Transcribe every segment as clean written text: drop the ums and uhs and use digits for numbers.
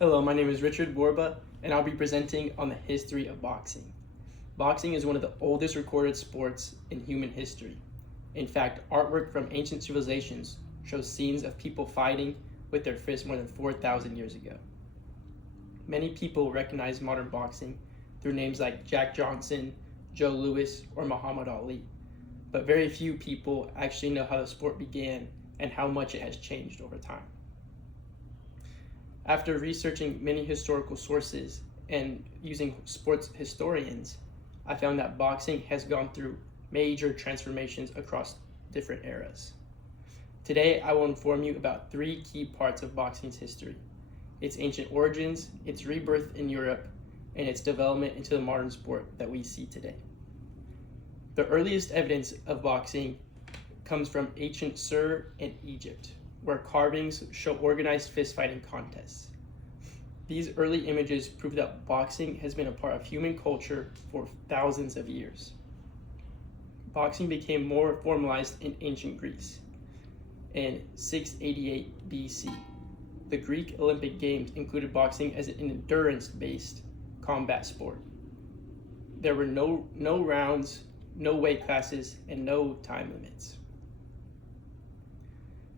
Hello, my name is Richard Borba, and I'll be presenting on the history of boxing. Boxing is one of the oldest recorded sports in human history. In fact, artwork from ancient civilizations shows scenes of people fighting with their fists more than 4,000 years ago. Many people recognize modern boxing through names like Jack Johnson, Joe Louis, or Muhammad Ali, but very few people actually know how the sport began and how much it has changed over time. After researching many historical sources and using sports historians, I found that boxing has gone through major transformations across different eras. Today, I will inform you about three key parts of boxing's history: its ancient origins, its rebirth in Europe, and its development into the modern sport that we see today. The earliest evidence of boxing comes from ancient Sur and Egypt, where carvings show organized fistfighting contests. These early images prove that boxing has been a part of human culture for thousands of years. Boxing became more formalized in ancient Greece. In 688 BC, the Greek Olympic Games included boxing as an endurance-based combat sport. There were no rounds, no weight classes, and no time limits.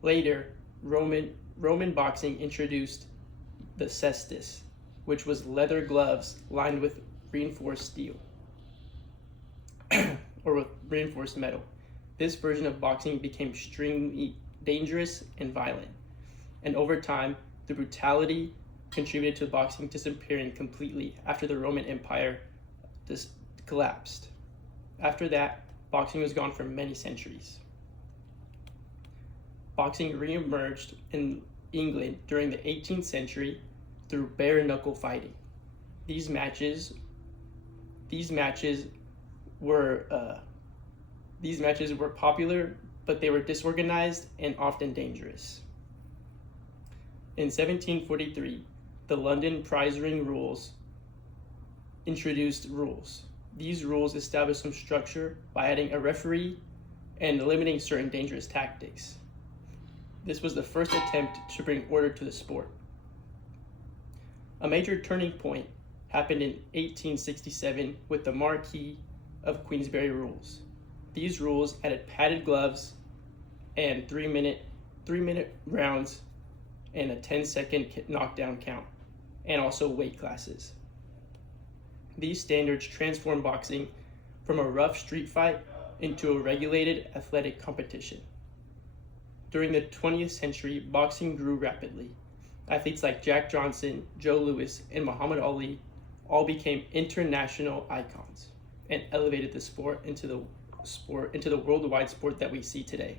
Later, Roman boxing introduced the cestus, which was leather gloves lined with reinforced steel or with reinforced metal. This version of boxing became extremely dangerous and violent, and over time, the brutality contributed to boxing disappearing completely after the Roman Empire collapsed. After that, boxing was gone for many centuries. Boxing re-emerged in England during the 18th century through bare knuckle fighting. These matches were popular, but they were disorganized and often dangerous. In 1743, the London Prize Ring Rules introduced rules. These rules established some structure by adding a referee and limiting certain dangerous tactics. This was the first attempt to bring order to the sport. A major turning point happened in 1867 with the Marquis of Queensberry rules. These rules added padded gloves and 3-minute rounds and a 10-second knockdown count, and also weight classes. These standards transformed boxing from a rough street fight into a regulated athletic competition. During the 20th century, boxing grew rapidly. Athletes like Jack Johnson, Joe Louis, and Muhammad Ali all became international icons and elevated the sport into the worldwide sport that we see today.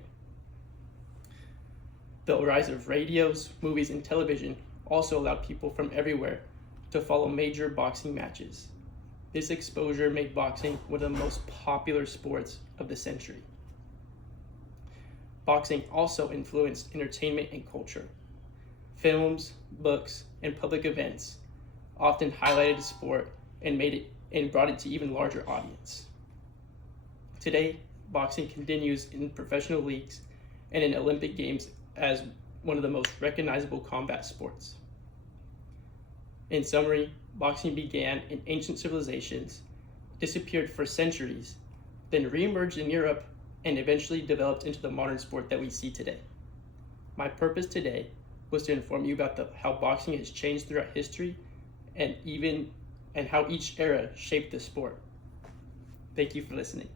The rise of radios, movies, and television also allowed people from everywhere to follow major boxing matches. This exposure made boxing one of the most popular sports of the century. Boxing also influenced entertainment and culture. Films, books, and public events often highlighted the sport and brought it to even larger audience. Today, boxing continues in professional leagues and in Olympic Games as one of the most recognizable combat sports. In summary, boxing began in ancient civilizations, disappeared for centuries, then re-emerged in Europe, and eventually developed into the modern sport that we see today. My purpose today was to inform you about how boxing has changed throughout history and how each era shaped the sport. Thank you for listening.